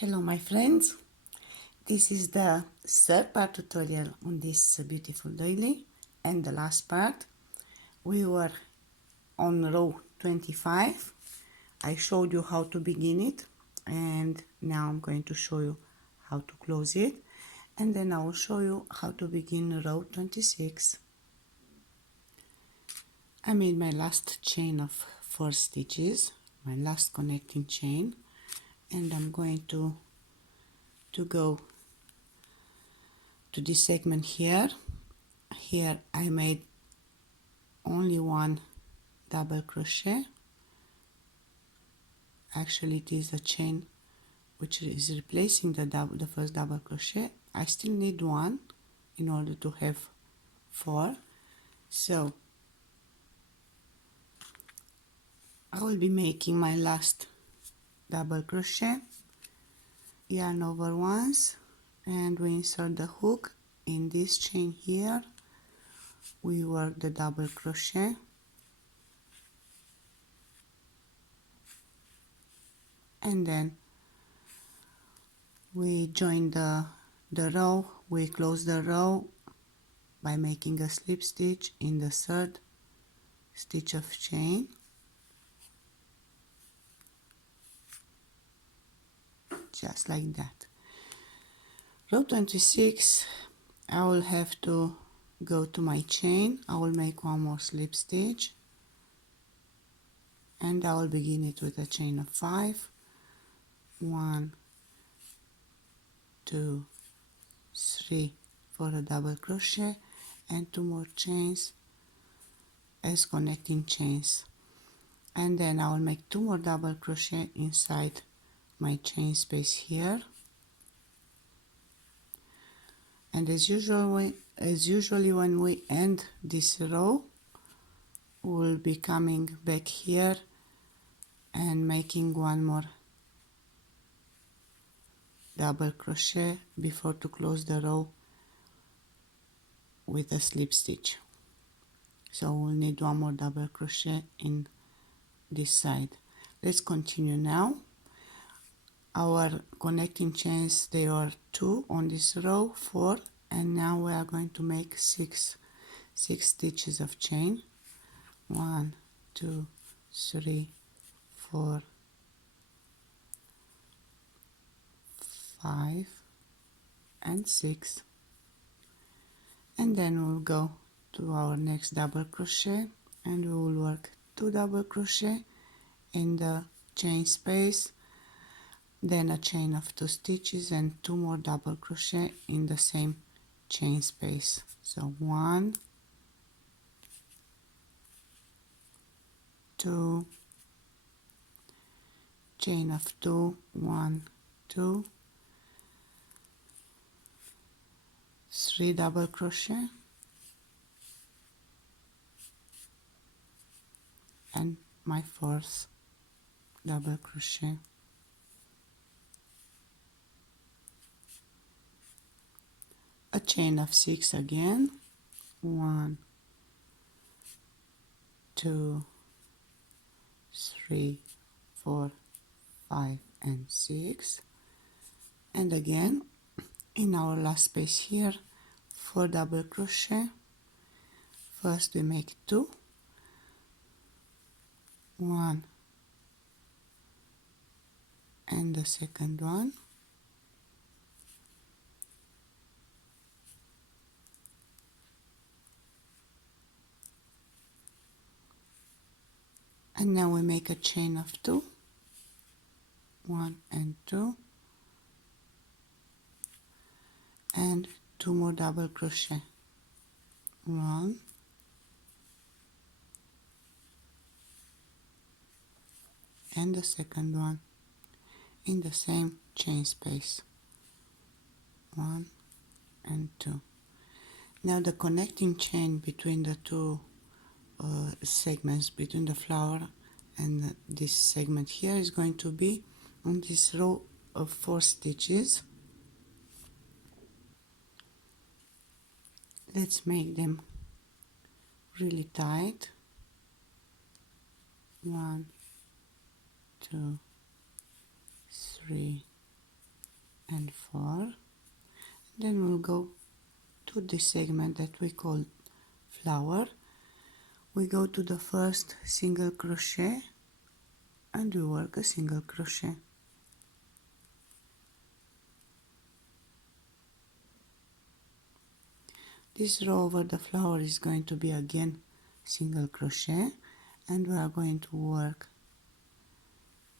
Hello my friends, this is the third part tutorial on this beautiful doily and the last part. We were on row 25. I showed you how to begin it and now I'm going to show you how to close it, and then I will show you how to begin row 26. I made my last chain of 4 stitches, my last connecting chain, and I'm going to go to this segment here. Here I made only one double crochet. Actually it is a chain which is replacing the first double crochet. I still need one in order to have 4, so I will be making my last double crochet, yarn over once, and we insert the hook in this chain here. We work the double crochet, and then we join the row. We close the row by making a slip stitch in the third stitch of chain, just like that. Row 26, I will have to go to my chain. I will make one more slip stitch and I will begin it with a chain of 5. 1, 2, 3 for a double crochet and 2 more chains as connecting chains, and then I will make 2 more double crochet inside my chain space here. And as usually when we end this row, we'll be coming back here and making one more double crochet before to close the row with a slip stitch. So we'll need one more double crochet in this side. Let's continue now. Our connecting chains, they are 2 on this row, 4, and now we are going to make 6 stitches of chain. 1, 2, 3, 4, 5 and 6, and then we'll go to our next double crochet and we will work 2 double crochet in the chain space, then a chain of 2 stitches and 2 more double crochet in the same chain space. So 1, 2, chain of 2, 1, 2, 3 double crochet and my 4th double crochet, a chain of 6 again, 1, 2, 3, 4, 5 and 6, and again in our last space here 4 double crochet. First we make 2, 1 and the second one, and now we make a chain of 2, 1 and 2, and 2 more double crochet, 1 and the second one in the same chain space, 1 and 2. Now the connecting chain between the two segments, between the flower and this segment here, is going to be on this row of 4 stitches. Let's make them really tight. 1, 2, 3, Then we'll go to the segment that we call flower. We go to the first single crochet and we work a single crochet. This row over the flower is going to be again single crochet, and we are going to work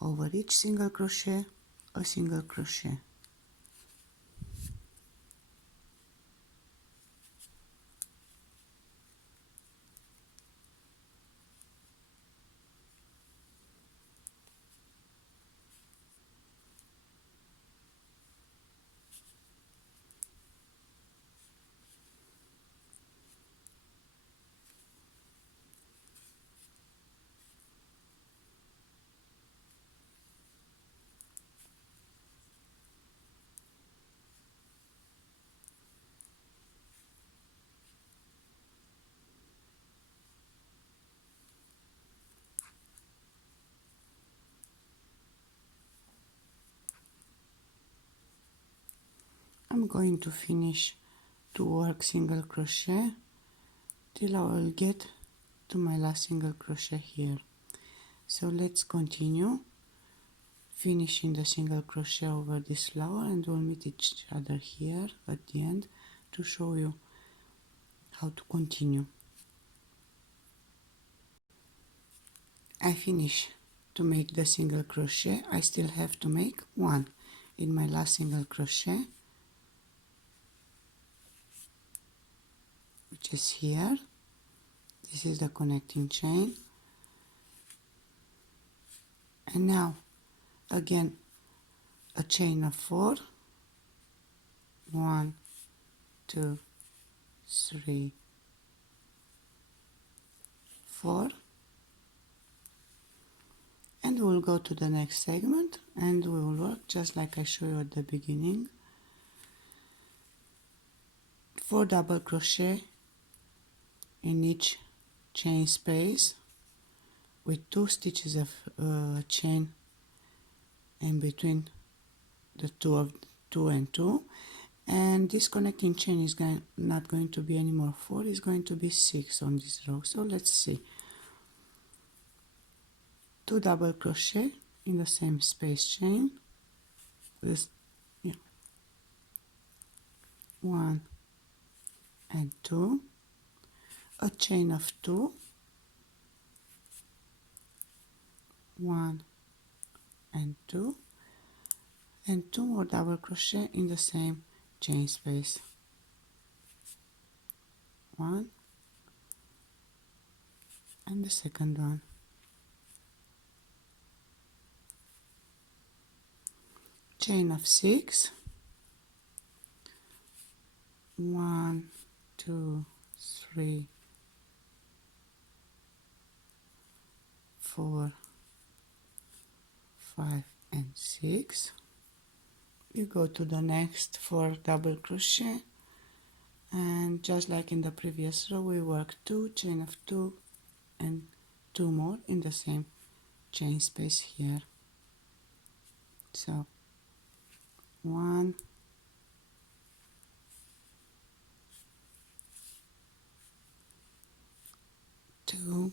over each single crochet a single crochet. I'm going to finish to work single crochet till I will get to my last single crochet here. So let's continue finishing the single crochet over this flower, and we'll meet each other here at the end to show you how to continue. I finish to make the single crochet. I still have to make one in my last single crochet, which is here. This is the connecting chain, and now again a chain of 4, 1, 2, 3, 4, and we'll go to the next segment and we will work just like I showed you at the beginning. 4 double crochet in each chain space with 2 stitches of chain in between the 2 and 2, and this connecting chain is not going to be anymore 4, it's going to be 6 on this row. So let's see. 2 double crochet in the same space chain with 1 and 2, a chain of 2, 1 and 2, and 2 more double crochet in the same chain space, 1 and the second one, chain of 6, 1, 2, 3, 4, 5 and 6. You go to the next 4 double crochet, and just like in the previous row we work 2 chain of 2 and 2 more in the same chain space here. So 1, 2,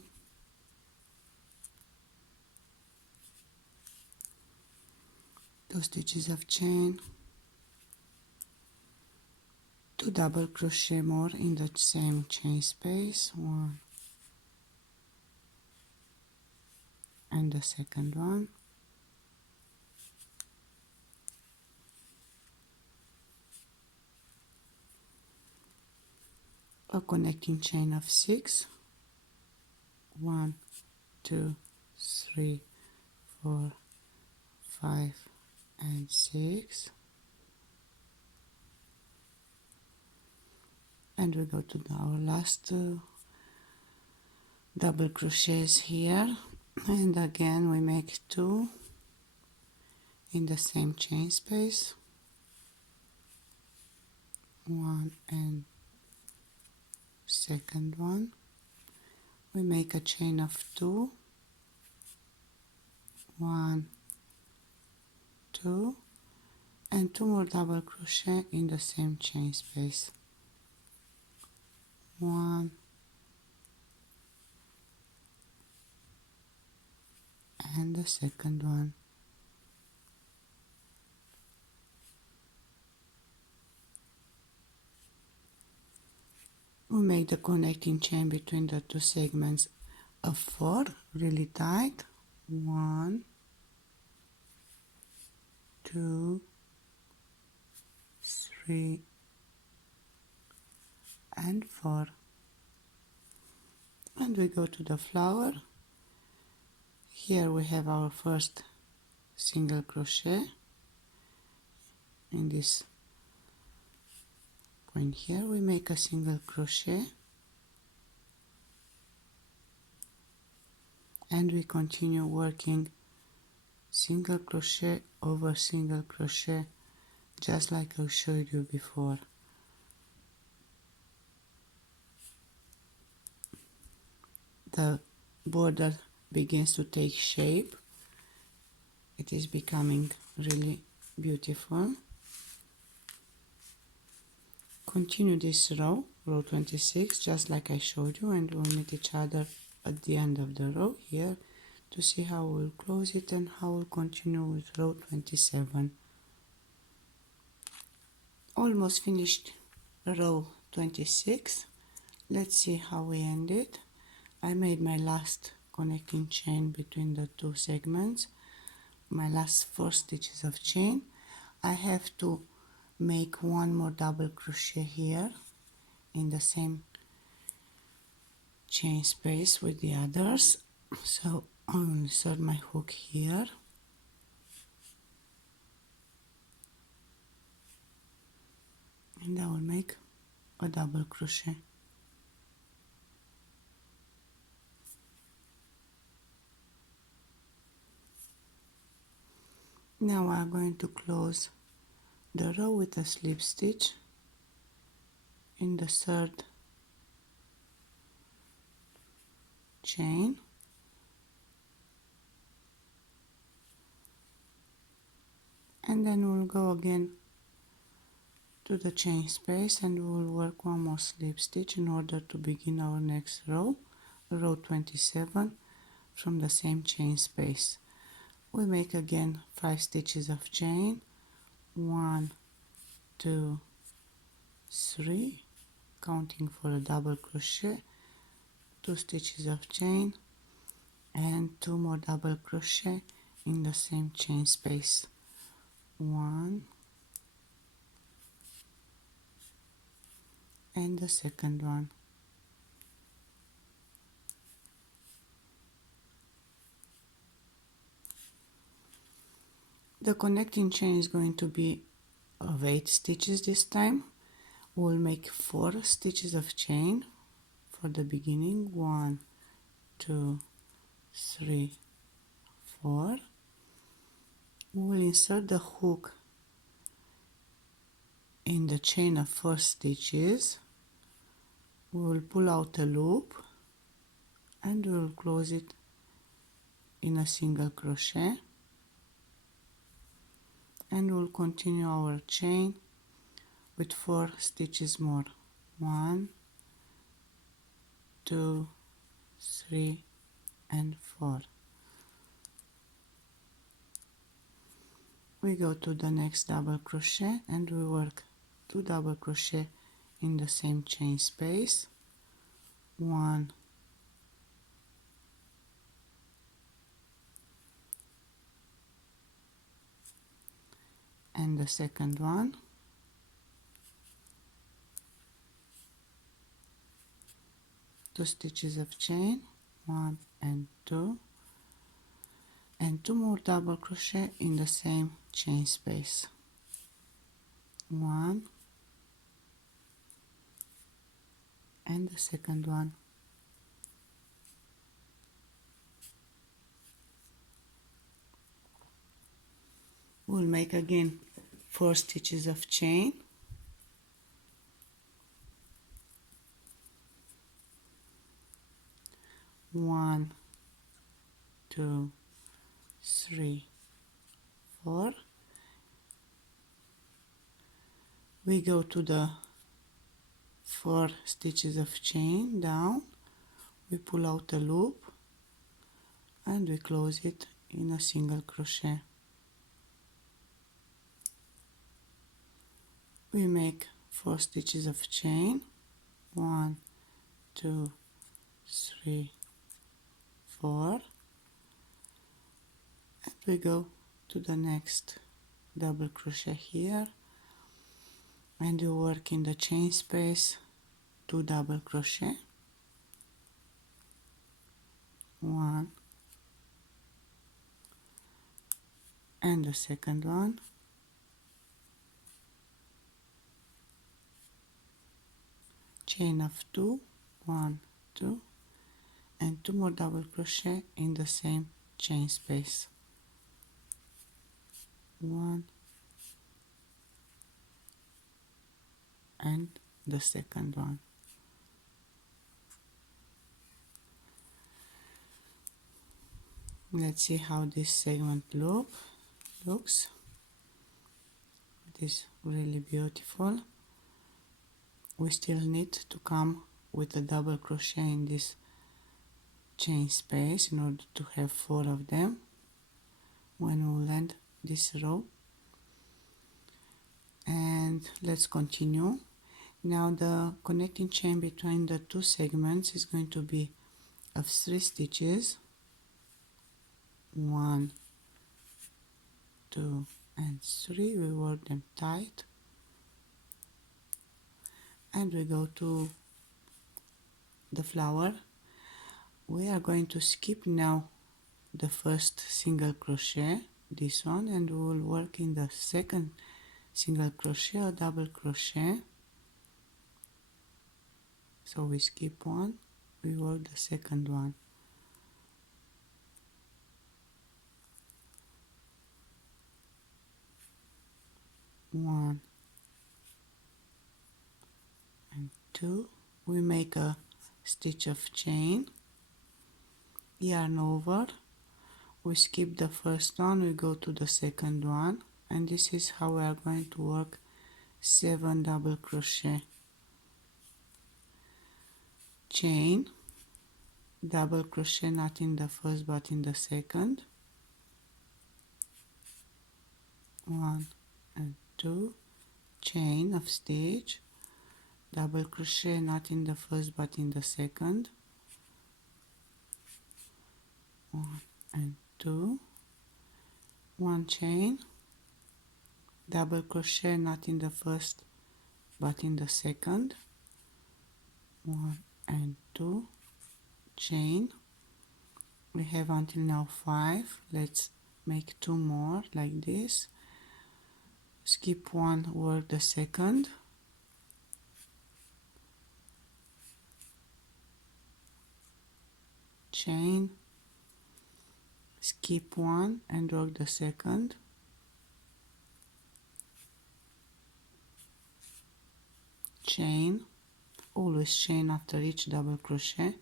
2 stitches of chain, 2 double crochet more in the same chain space, 1 and the second one, a connecting chain of 6, 1, 2, 3, 4, 5 and 6, and we go to our last double crochets here, and again we make 2 in the same chain space, 1 and second one, we make a chain of 2, 1, 2, and 2 more double crochet in the same chain space. 1 and the second one. We make the connecting chain between the two segments of 4 really tight. 1, 2, 3 and 4, and we go to the flower. Here we have our first single crochet in this point. Here we make a single crochet and we continue working single crochet over single crochet, just like I showed you before. The border begins to take shape. It is becoming really beautiful. Continue this row, row 26, just like I showed you, and we'll meet each other at the end of the row here to see how we'll close it and how we'll continue with row 27. Almost finished row 26. Let's see how we end it. I made my last connecting chain between the two segments, my last 4 stitches of chain. I have to make 1 more double crochet here in the same chain space with the others. So I will insert my hook here and I will make a double crochet. Now I'm going to close the row with a slip stitch in the 3rd chain, and then we'll go again to the chain space and we'll work 1 more slip stitch in order to begin our next row, row 27, from the same chain space. We make again 5 stitches of chain, 1, 2, 3, counting for a double crochet, 2 stitches of chain and 2 more double crochet in the same chain space. 1 and the second one. The connecting chain is going to be of 8 stitches this time. We'll make 4 stitches of chain for the beginning. 1, 2, 3, 4. We'll insert the hook in the chain of 4 stitches. We'll pull out a loop and we'll close it in a single crochet, and we'll continue our chain with 4 stitches more. 1, 2, 3 and 4. We go to the next double crochet and we work 2 double crochet in the same chain space. 1 and the second one. 2 stitches of chain, 1 and 2, and 2 more double crochet in the same chain space. 1 and the second one. We'll make again 4 stitches of chain, 1, 2, 3, 4. We go to the 4 stitches of chain down, we pull out a loop and we close it in a single crochet. We make 4 stitches of chain, 1, 2, 3, 4, and we go to the next double crochet here, and you work in the chain space 2 double crochet, 1 and the second one, chain of 2, 1, 2, and 2 more double crochet in the same chain space, 1 and the second one. Let's see how this segment looks. It is really beautiful. We still need to come with a double crochet in this chain space in order to have 4 of them when we'll end this row. And let's continue. Now the connecting chain between the 2 segments is going to be of 3 stitches, 1, 2 and 3. We work them tight and we go to the flower. We are going to skip now the first single crochet, this one, and we will work in the second single crochet or double crochet. So we skip one, we work the second one, one and 2. We make a stitch of chain, yarn over, we skip the first one, we go to the second one, and this is how we are going to work 7 double crochet, chain, double crochet not in the first but in the second, 1 and 2, chain of stitch, double crochet not in the first but in the second, 1 and 2, 1 chain, double crochet not in the first but in the second, 1 and 2, chain. We have until now 5. Let's make 2 more like this, skip one, work the second, chain, skip one and work the second, chain, always chain after each double crochet.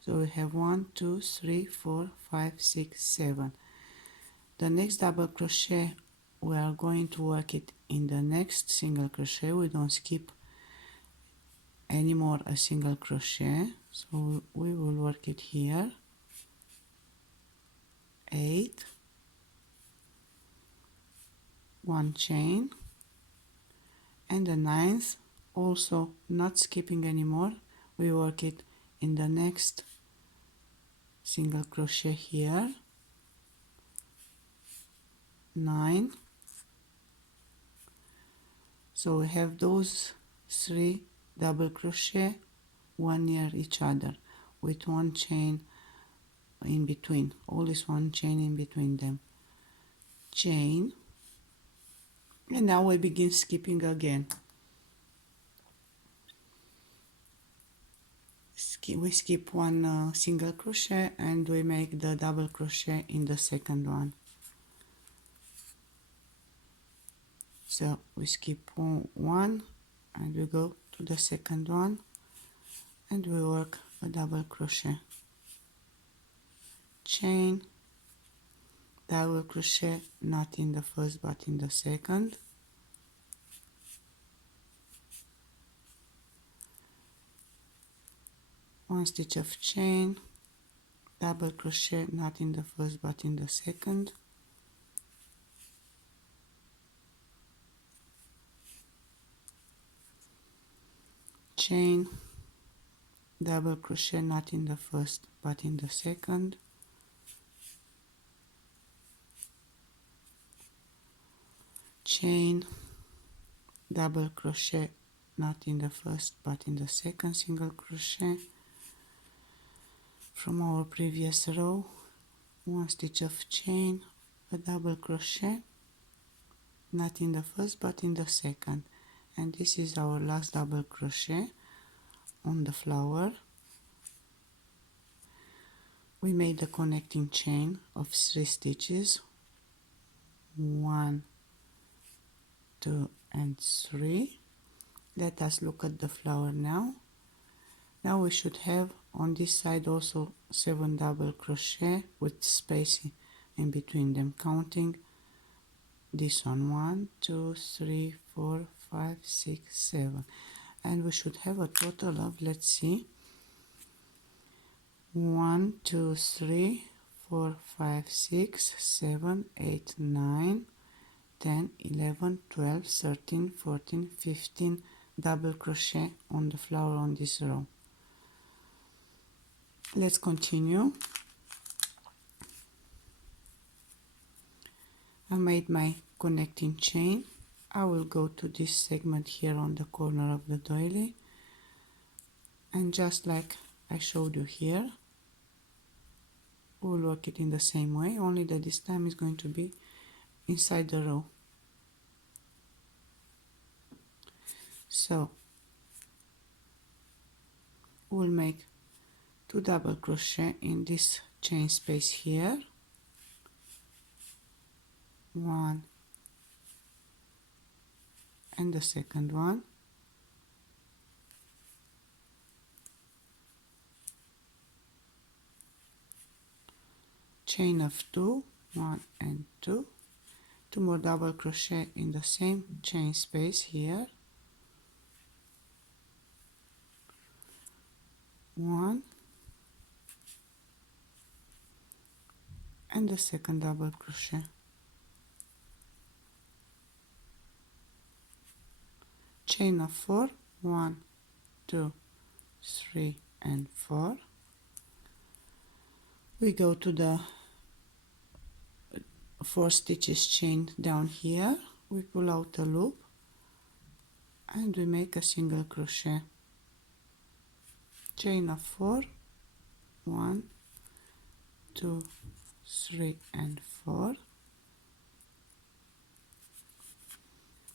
So we have 1, 2, 3, 4, 5, 6, 7. The next double crochet we are going to work it in the next single crochet. We don't skip anymore a single crochet, so we will work it here, 8, 1 chain, and the 9th also not skipping anymore, we work it in the next single crochet here, 9. So we have those 3 double crochet, 1 near each other with 1 chain in between, always 1 chain in between them, chain, and now we begin skipping again. We skip 1 single crochet and we make the double crochet in the second one. So we skip 1 and we go to the second one and we work a double crochet, chain, double crochet not in the first but in the second, 1 stitch of chain, double crochet, not in the first but in the second, chain, double crochet, not in the first but in the second, chain, double crochet, not in the first but in the second single crochet from our previous row, 1 stitch of chain, a double crochet, not in the first but in the second, and this is our last double crochet on the flower. We made a connecting chain of 3 stitches, 1, 2 and 3. Let us look at the flower now. Now we should have on this side also 7 double crochet with space in between them, counting this one, 1, 2, 3, 4, 5, 6, 7, and we should have a total of, let's see, 1, 2, 3, 4, 5, 6, 7, 8, 9, 10, 11, 12, 13, 14, 15 double crochet on the flower on this row. Let's continue. I made my connecting chain. I will go to this segment here on the corner of the doily, and just like I showed you here, we'll work it in the same way, only that this time is going to be inside the row. So we'll make 2 double crochet in this chain space here, 1 and the second one, chain of 2, 1 and 2, 2 more double crochet in the same chain space here, 1 and the second double crochet, chain of 4, 1, 2, 3 and 4. We go to the 4 stitches chain down here, we pull out a loop and we make a single crochet, chain of 4, 1, 2, 3 and 4.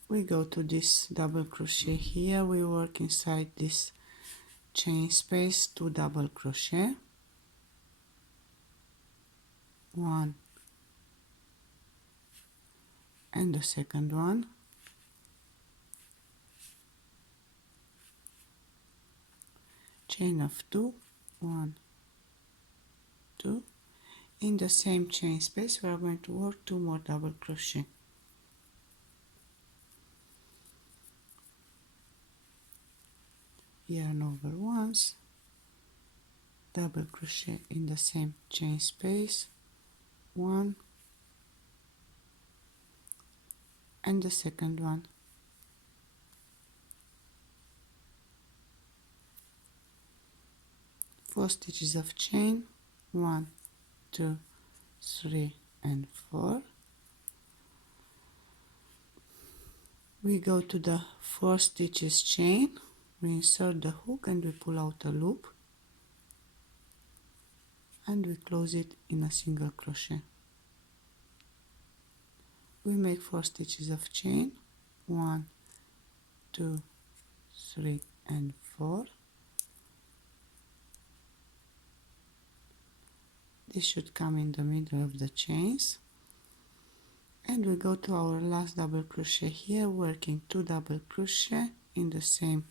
We go to this double crochet here, we work inside this chain space, 2 double crochet, 1 and the second one, chain of 2, 1, 2. In the same chain space we are going to work 2 more double crochet, yarn over once, double crochet in the same chain space, 1 and the second one, 4 stitches of chain, 1, 2, 3 and 4. We go to the 4 stitches chain, we insert the hook and we pull out a loop and we close it in a single crochet. We make 4 stitches of chain, 1, 2, 3 and 4. This should come in the middle of the chains, and we go to our last double crochet here, working 2 double crochet in the same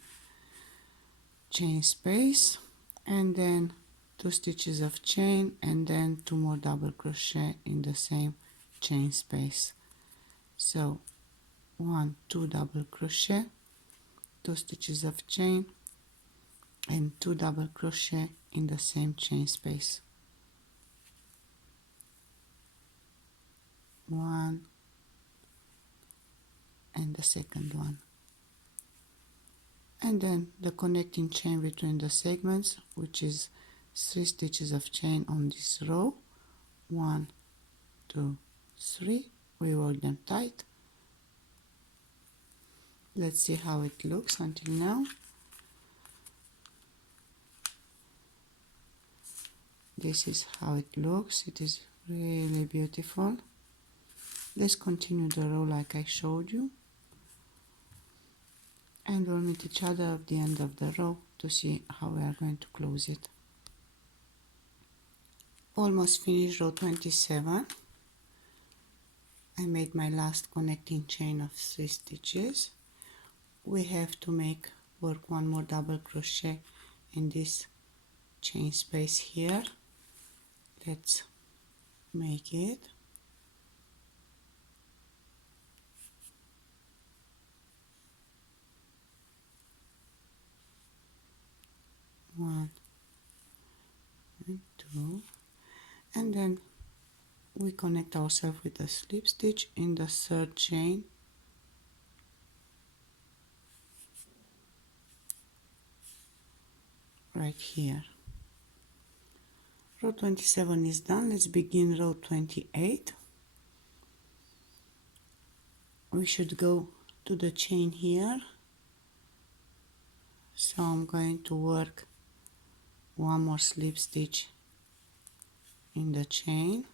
chain space, and then 2 stitches of chain, and then 2 more double crochet in the same chain space. So 1, 2 double crochet, 2 stitches of chain, and 2 double crochet in the same chain space. 1 and the second one, and then the connecting chain between the segments, which is 3 stitches of chain on this row. 1, 2, 3. We work them tight. Let's see how it looks until now. This is how it looks. It is really beautiful. Let's continue the row like I showed you, and we'll meet each other at the end of the row to see how we are going to close it. Almost finished row 27. I made my last connecting chain of 3 stitches. We have to work one more double crochet in this chain space here. Let's make it. One and two, and then we connect ourselves with a slip stitch in the 3rd chain, right here. Row 27 is done. Let's begin row 28. We should go to the chain here, so I'm going to work one more slip stitch in the chain,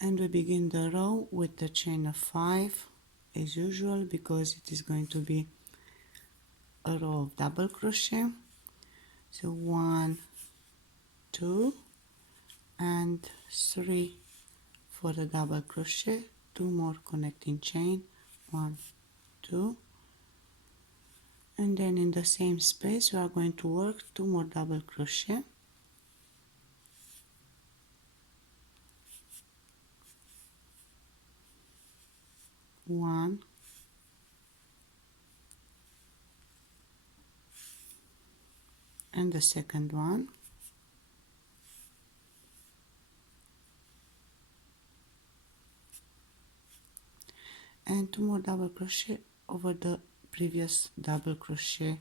and we begin the row with the chain of 5 as usual, because it is going to be a row of double crochet. So 1, 2 and 3 for the double crochet, 2 more connecting chain, 1, 2, and then in the same space we are going to work 2 more double crochet, 1 and the second one, and 2 more double crochet over the previous double crochet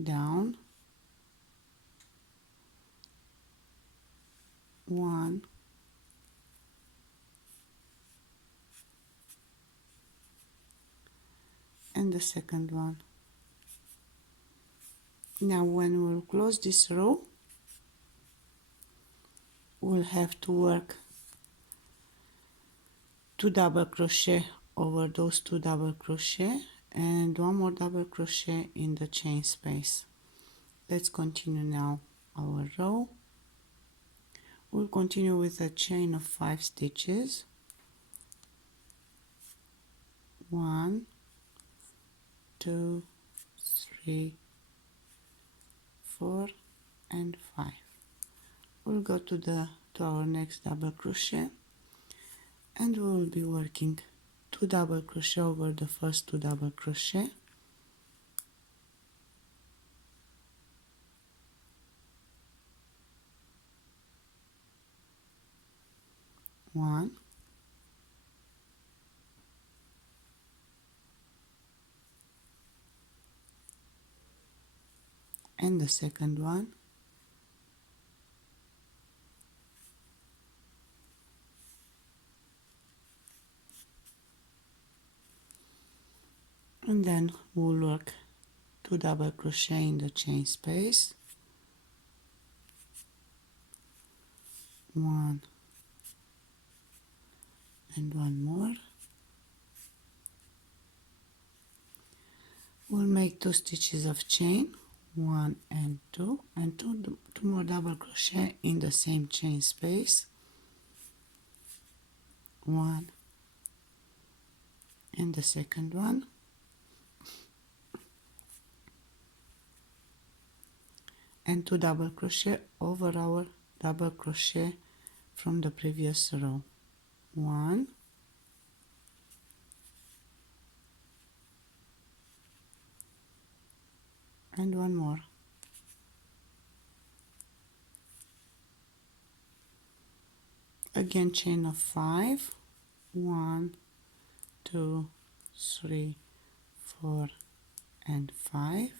down, 1 and the second one. Now when we'll close this row, we'll have to work 2 double crochet over those 2 double crochet and 1 more double crochet in the chain space. Let's continue now our row. We'll continue with a chain of 5 stitches, 1, 2, 3, 4 and 5. We'll go to our next double crochet, and we will be working 2 double crochet over the first 2 double crochet, 1 and the second one, and then we'll work 2 double crochet in the chain space, 1 and 1 more. We'll make 2 stitches of chain, 1 and 2, and 2 more double crochet in the same chain space, 1 and the second one, and 2 double crochet over our double crochet from the previous row, 1 and one more. Again, chain of 5, 1, 2, 3, 4 and 5,